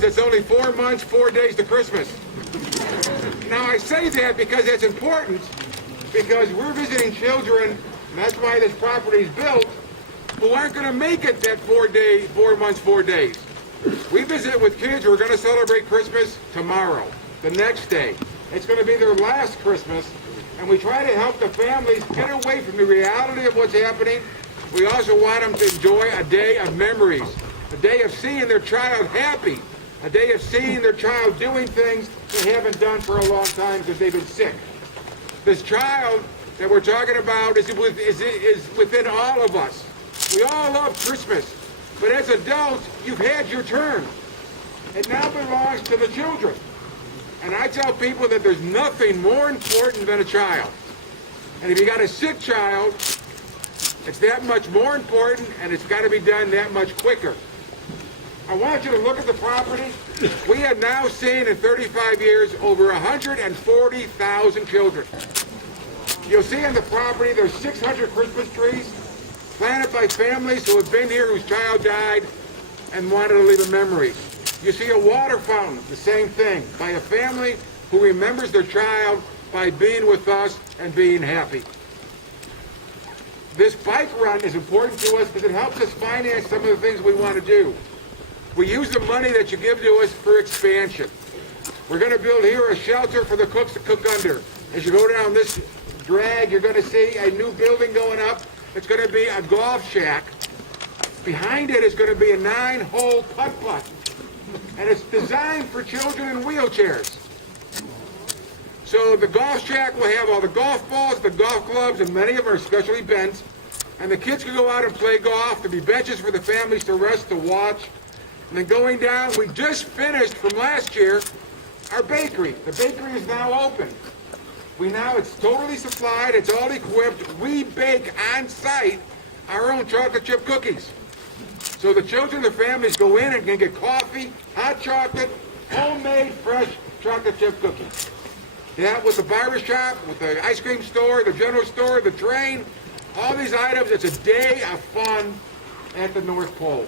It's only 4 months, 4 days to Christmas. Now I say that because it's important, because we're visiting children, and that's why this property is built, who aren't going to make it that 4 months, 4 days. We visit with kids who are going to celebrate Christmas tomorrow, the next day. It's going to be their last Christmas, and we try to help the families get away from the reality of what's happening. We also want them to enjoy a day of memories, a day of seeing their child happy, a day of seeing their child doing things they haven't done for a long time because they've been sick. This child that we're talking about is within all of us. We all love Christmas, but as adults, you've had your turn. It now belongs to the children. And I tell people that there's nothing more important than a child. And if you got a sick child, it's that much more important, and it's got to be done that much quicker. I want you to look at the property. We have now seen in 35 years over 140,000 children. You'll see on the property there's 600 Christmas trees planted by families who have been here whose child died and wanted to leave a memory. You see a water fountain, the same thing, by a family who remembers their child by being with us and being happy. This bike run is important to us because it helps us finance some of the things we want to do. We use the money that you give to us for expansion. We're going to build here a shelter for the cooks to cook under. As you go down this drag, you're going to see a new building going up. It's going to be a golf shack. Behind it is going to be a 9-hole putt-putt. And it's designed for children in wheelchairs. So the golf shack will have all the golf balls, the golf clubs, and many of them are specially bent. And the kids can go out and play golf. There'll be benches for the families to rest, to watch. And then going down, we just finished from last year our bakery. The bakery is now open. It's totally supplied, it's all equipped. We bake on site our own chocolate chip cookies. So the children, the families go in and can get coffee, hot chocolate, homemade, fresh chocolate chip cookies. That with the barber shop, with the ice cream store, the general store, the train, all these items. It's a day of fun at the North Pole.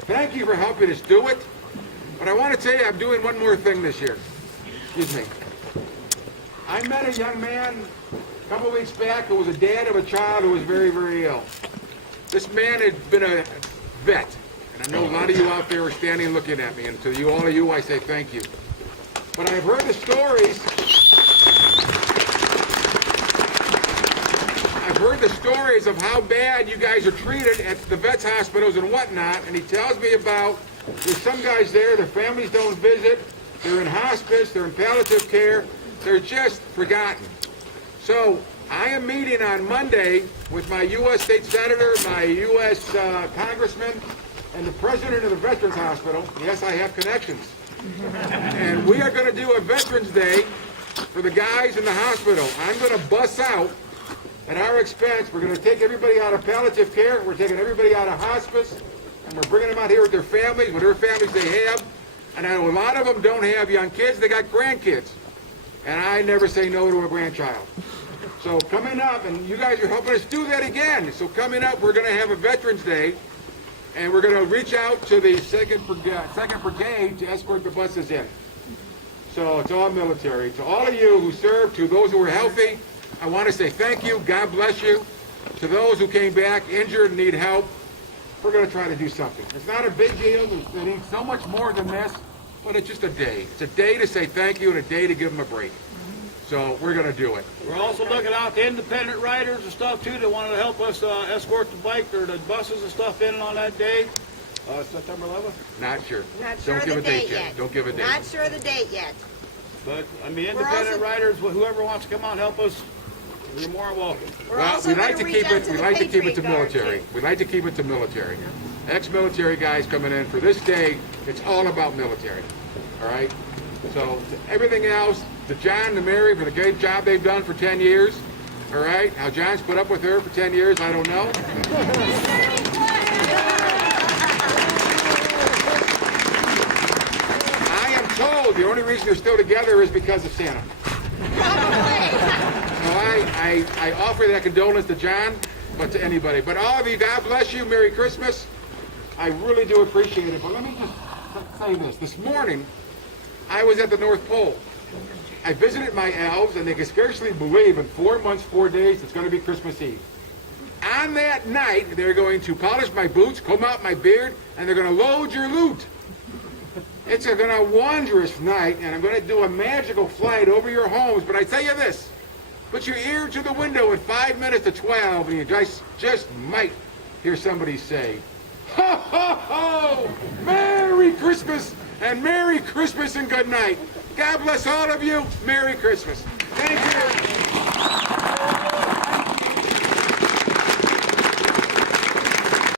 Thank you for helping us do it. But I want to tell you, I'm doing one more thing this year. Excuse me. I met a young man a couple weeks back who was a dad of a child who was very, very ill. This man had been a vet. And I know a lot of you out there are standing looking at me. And to all of you, I say thank you. But I've heard the stories. I've heard the stories of how bad you guys are treated at the vets hospitals and whatnot. And he tells me about there's some guys there, their families don't visit. They're in hospice, they're in palliative care. They're just forgotten. So I am meeting on Monday with my U.S. State Senator, my U.S. Congressman, and the President of the Veterans Hospital. Yes, I have connections. And we are going to do a Veterans Day for the guys in the hospital. I'm going to bus out at our expense. We're going to take everybody out of palliative care. We're taking everybody out of hospice. And we're bringing them out here with their families, whatever families they have. And I know a lot of them don't have young kids. They got grandkids. And I never say no to a grandchild. So coming up, and you guys are helping us do that again. So coming up, we're going to have a Veterans Day. And we're going to reach out to the 2nd Brigade to escort the buses in. So it's all military. To all of you who served, to those who were healthy, I want to say thank you. God bless you. To those who came back injured and need help, we're going to try to do something. It's not a big deal. It needs so much more than this, but it's just a day. It's a day to say thank you and a day to give them a break. So we're going to do it. We're also looking out to independent riders and stuff too that want to help us escort the bike or the buses and stuff in on that day. September 11th? Not sure. Not sure Don't give the a date date yet. Don't give a date. Not sure the date yet. But I mean, independent riders, whoever wants to come out and help us, you're more than welcome. Well, we like to keep it. We like to keep it to military. We like to keep it to military. Ex-military guys coming in for this day. It's all about military. All right. So everything else, to John, to Mary, for the great job they've done for 10 years. All right. How John's put up with her for 10 years, I don't know. I am told the only reason they're still together is because of Santa. So I offer that condolence to John, but to anybody. But all of you, God bless you. Merry Christmas. I really do appreciate it. But let me just say this. This morning, I was at the North Pole. I visited my elves, and they can scarcely believe in 4 months, 4 days, it's going to be Christmas Eve. On that night, they're going to polish my boots, comb out my beard, and they're going to load your loot. It's going to be a wondrous night, and I'm going to do a magical flight over your homes. But I tell you this, put your ear to the window at 5 minutes to 12, and you just might hear somebody say, ho, ho, ho! Merry Christmas, and Merry Christmas and good night. God bless all of you. Merry Christmas. Thank you.